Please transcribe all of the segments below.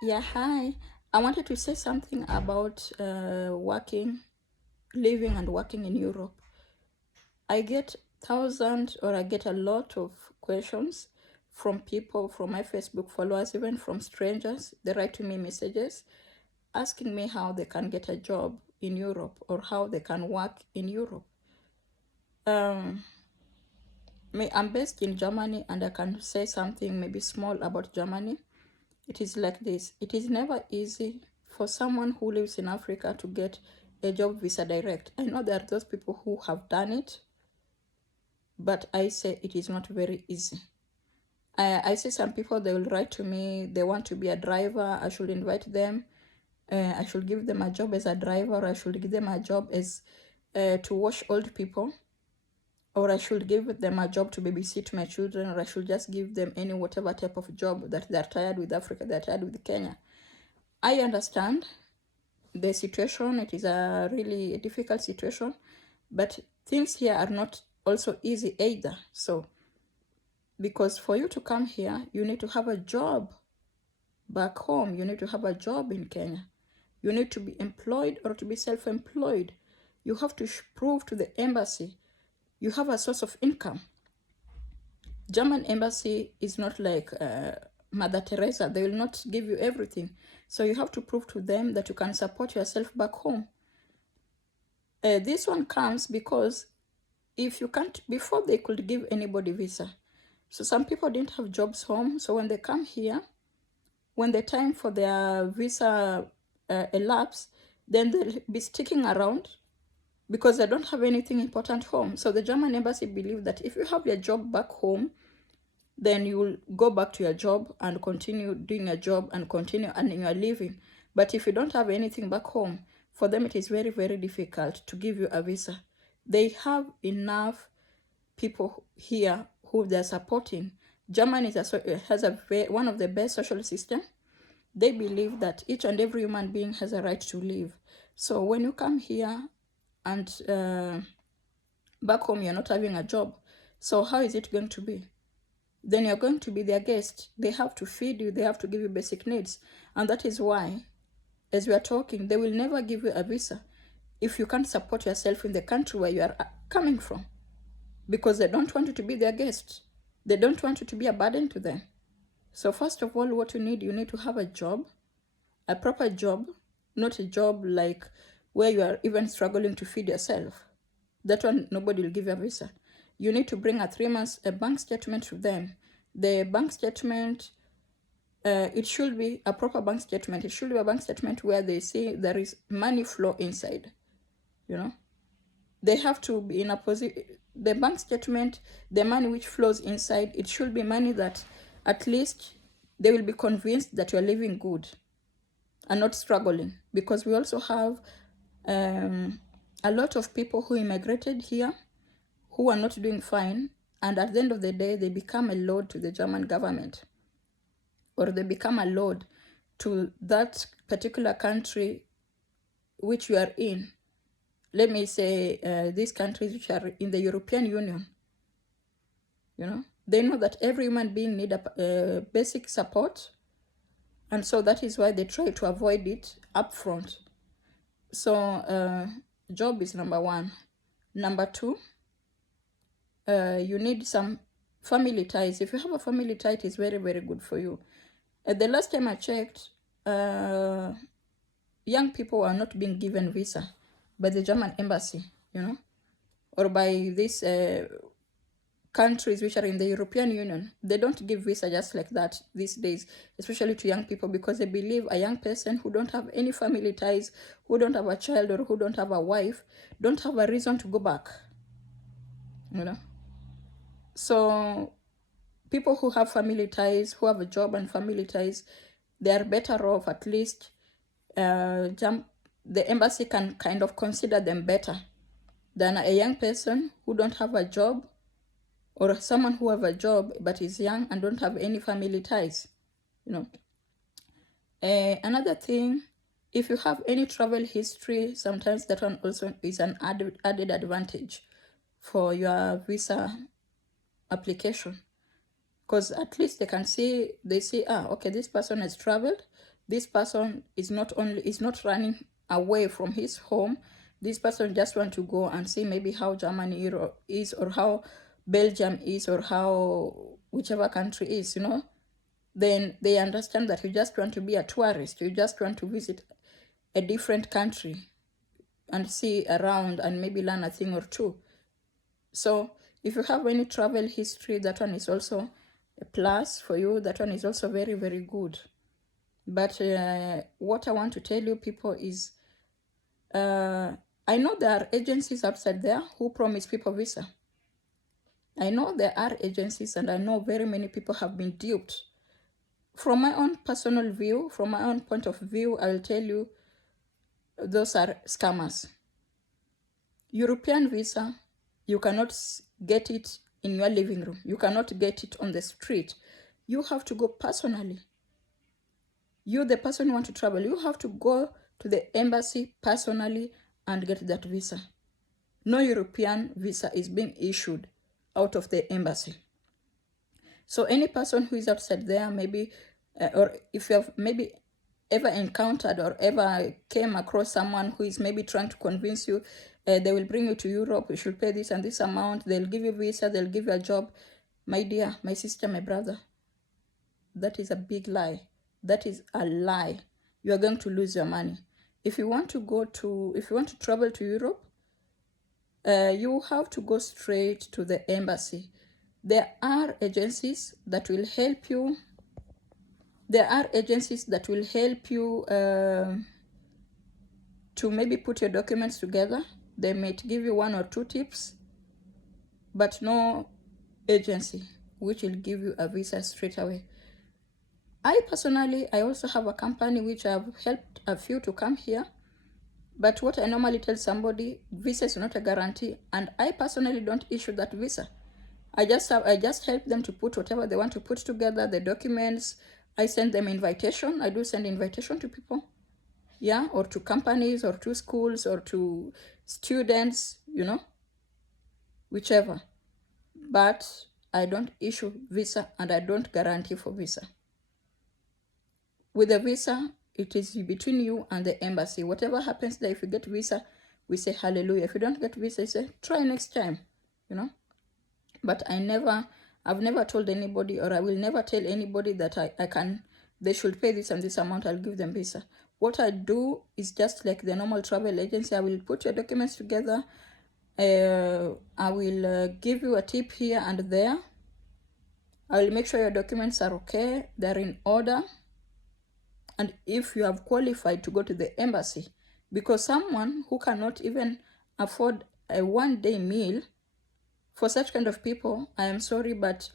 Yeah, hi. I wanted to say something about living and working in Europe. I get thousands or I get a lot of questions from people, from my Facebook followers, even from strangers. They write to me messages asking me how they can get a job in Europe or how they can work in Europe. Um, I'm based in Germany and I can say something maybe small about Germany. It is like this. It is never easy for someone who lives in Africa to get a job visa direct. I know there are those people who have done it, but I say it is not very easy. I see some people, they will write to me, they want to be a driver. I should invite them. I should give them a job as a driver. I should give them a job as to wash old people. Or I should give them a job to babysit my children. Or I should just give them any whatever type of job that they're tired with Africa, they're tired with Kenya. I understand the situation. It is a really difficult situation, but things here are not also easy either. So because for you to come here, you need to have a job back home. You need to have a job in Kenya. You need to be employed or to be self-employed. You have to prove to the embassy you have a source of income. German embassy is not like Mother Teresa. They will not give you everything. So you have to prove to them that you can support yourself back home. This one comes because if you can't, before they could give anybody visa. So some people didn't have jobs home. So when they come here, when the time for their visa elapse, then they'll be sticking around because they don't have anything important home. So the German embassy believe that if you have your job back home, then you will go back to your job and continue doing your job and continue earning your living. But if you don't have anything back home, for them it is very, very difficult to give you a visa. They have enough people here who they're supporting. Germany has one of the best social systems. They believe that each and every human being has a right to live. So when you come here and back home you're not having a job, so how is it going to be? Then you're going to be their guest. They have to feed you, they have to give you basic needs. And that is why, as we are talking, they will never give you a visa if you can't support yourself in the country where you are coming from, because they don't want you to be their guest. They don't want you to be a burden to them. So first of all, what you need to have a job, a proper job, not a job like where you are even struggling to feed yourself. That one, nobody will give you a visa. You need to bring a 3 months a bank statement to them. The bank statement, it should be a proper bank statement. It should be a bank statement where they say there is money flow inside. They have to be in a position. The bank statement, the money which flows inside, it should be money that at least they will be convinced that you're living good and not struggling. Because we also have a lot of people who immigrated here who are not doing fine, and at the end of the day, they become a load to the German government, or they become a load to that particular country which you are in. Let me say these countries which are in the European Union. They know that every human being needs a basic support, and so that is why they try to avoid it up front. So job is number one. Number two, you need some family ties. If you have a family tie, it is very, very good for you. The last time I checked, young people are not being given visa by the German embassy, or by these countries which are in the European Union. They don't give visa just like that these days, especially to young people, because they believe a young person who don't have any family ties, who don't have a child, or who don't have a wife, don't have a reason to go back, So people who have family ties, who have a job and family ties, they are better off. At least the embassy can kind of consider them better than a young person who don't have a job, or someone who have a job but is young and don't have any family ties. Another thing, if you have any travel history, sometimes that one also is an added advantage for your visa application, because at least they see, okay, this person has traveled, This person is not running away from his home. This person just want to go and see maybe how Germany is, or how Belgium is, or how whichever country is, you know. Then they understand that you just want to be a tourist. You just want to visit a different country and see around and maybe learn a thing or two. So if you have any travel history, that one is also a plus for you. That one is also very, very good. But what I want to tell you people is, I know there are agencies outside there who promise people visa. I know there are agencies, and I know very many people have been duped. From my own personal view, from my own point of view, I will tell you, those are scammers. European visa, you cannot get it in your living room. You cannot get it on the street. You have to go personally. You, the person who want to travel, you have to go to the embassy personally and get that visa. No European visa is being issued out of the embassy. So any person who is outside there, maybe, or if you have maybe ever encountered or ever came across someone who is maybe trying to convince you, they will bring you to Europe, you should pay this and this amount, they'll give you visa, they'll give you a job. My dear, my sister, my brother, that is a big lie. That is a lie. You are going to lose your money. If you want to travel to Europe, you have to go straight to the embassy. There are agencies that will help you. There are agencies that will help you to maybe put your documents together. They might give you 1 or 2 tips, but no agency which will give you a visa straight away. I personally, I also have a company which I've helped a few to come here. But what I normally tell somebody, visa is not a guarantee, and I personally don't issue that visa. I just help them to put whatever they want to put together, the documents. I send them invitation. I do send invitation to people, yeah, or to companies, or to schools, or to students, you know, whichever. But I don't issue visa, and I don't guarantee for visa. With the visa, it is between you and the embassy. Whatever happens there, if you get visa, we say hallelujah. If you don't get visa, you say try next time, you know. But I've never told anybody, or I will never tell anybody that they should pay this and this amount, I'll give them visa. What I do is just like the normal travel agency. I will put your documents together. I will give you a tip here and there. I will make sure your documents are okay, they're in order. And if you have qualified to go to the embassy, because someone who cannot even afford a 1-day meal, for such kind of people, I am sorry, but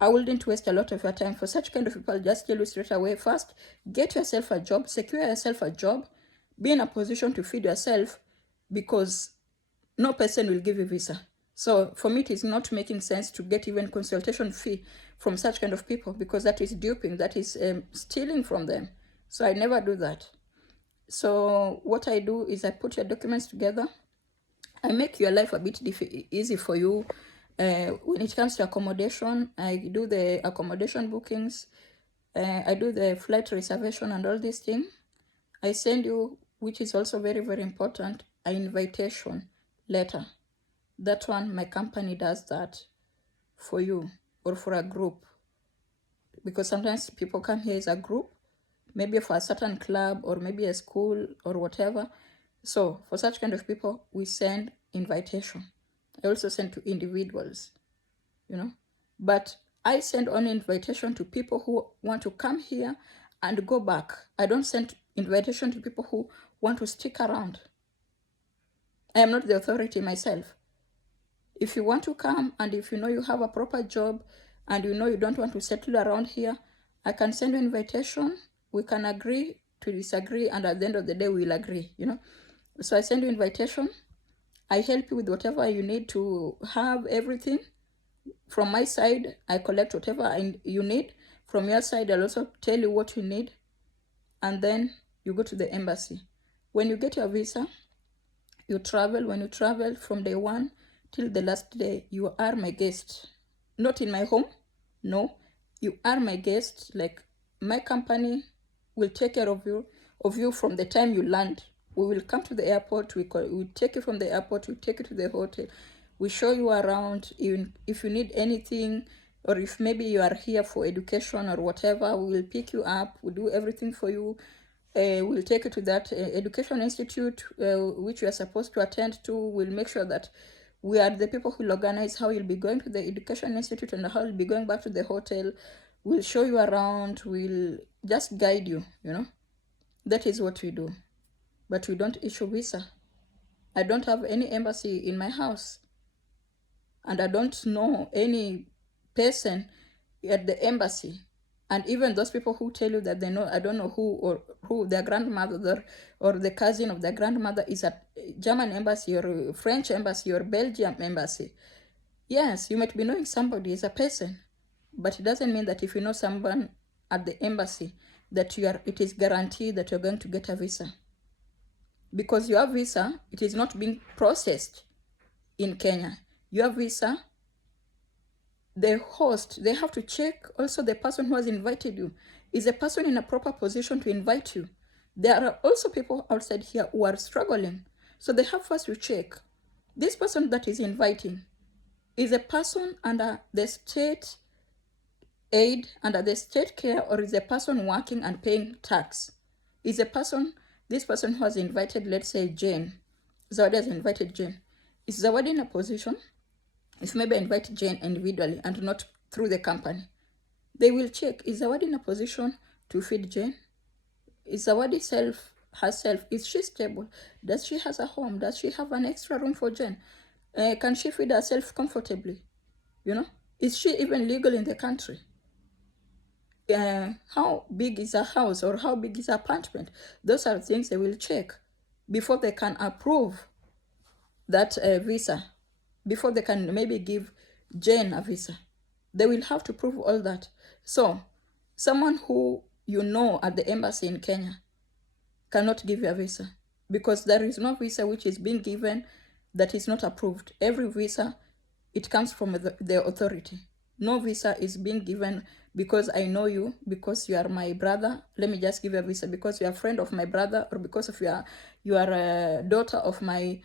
I wouldn't waste a lot of your time. For such kind of people, I'll just tell you straight away, first, get yourself a job, secure yourself a job, be in a position to feed yourself, because no person will give you visa. So for me, it is not making sense to get even consultation fee from such kind of people, because that is duping, that is stealing from them. So I never do that. So what I do is I put your documents together. I make your life a bit easy for you. When it comes to accommodation, I do the accommodation bookings. I do the flight reservation and all these things. I send you, which is also very, very important, an invitation letter. That one, my company does that for you or for a group. Because sometimes people come here as a group, maybe for a certain club or maybe a school or whatever. So for such kind of people, we send invitation. I also send to individuals, you know. But I send only invitation to people who want to come here and go back. I don't send invitation to people who want to stick around. I am not the authority myself. If you want to come, and if you know you have a proper job, and you know you don't want to settle around here, I can send you invitation. We can agree to disagree, and at the end of the day, we'll agree, you know. So I send you invitation. I help you with whatever you need to have everything. From my side, I collect whatever you need. From your side, I'll also tell you what you need. And then you go to the embassy. When you get your visa, you travel. When you travel from day 1 till the last day, you are my guest. Not in my home, no. You are my guest. Like my company We'll take care of you from the time you land. We will come to the airport. We take you from the airport. We take you to the hotel. We show you around. Even if you need anything, or if maybe you are here for education or whatever, we will pick you up. We'll do everything for you. We'll take you to that education institute which you are supposed to attend to. We'll make sure that we are the people who will organize how you'll be going to the education institute and how you'll be going back to the hotel. We'll show you around. We'll just guide you, That is what we do. But we don't issue visa. I don't have any embassy in my house. And I don't know any person at the embassy. And even those people who tell you that they know, I don't know who their grandmother or the cousin of their grandmother is at German embassy or French embassy or Belgium embassy. Yes, you might be knowing somebody as a person, but it doesn't mean that if you know someone at the embassy that it is guaranteed that you're going to get a visa. Because your visa, it is not being processed in Kenya. Your visa, the host, they have to check also the person who has invited you. Is a person in a proper position to invite you? There are also people outside here who are struggling. So they have first to check. This person that is inviting, is a person under the state aid, under the state care, or is a person working and paying tax? Is this person who has invited, let's say Jane, Zawadi has invited Jane. Is Zawadi in a position, if maybe I invite Jane individually and not through the company, they will check, is Zawadi in a position to feed Jane? Is Zawadi herself, is she stable? Does she have a home? Does she have an extra room for Jane? Can she feed herself comfortably? Is she even legal in the country? How big is her house, or how big is her apartment? Those are things they will check before they can approve that visa, before they can maybe give Jane a visa. They will have to prove all that. So someone who at the embassy in Kenya cannot give you a visa, because there is no visa which is being given that is not approved. Every visa, it comes from the authority. No visa is being given because I know you, because you are my brother, let me just give you a visa. Because you are a friend of my brother, or because of you are a daughter of my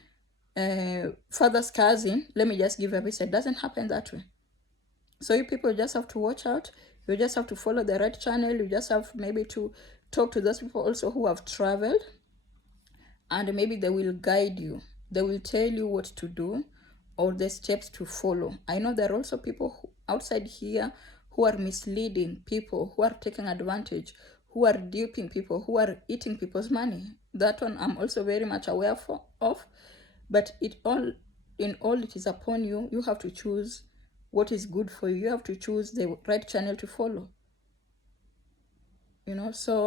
father's cousin, let me just give you a visa. It doesn't happen that way. So you people just have to watch out. You just have to follow the right channel. You just have maybe to talk to those people also who have traveled, and maybe they will guide you. They will tell you what to do or the steps to follow. I know there are also people outside here who are misleading people, who are taking advantage, who are duping people, who are eating people's money. That one I'm also very much aware of. But it is upon you. You have to choose what is good for you. You have to choose the right channel to follow. So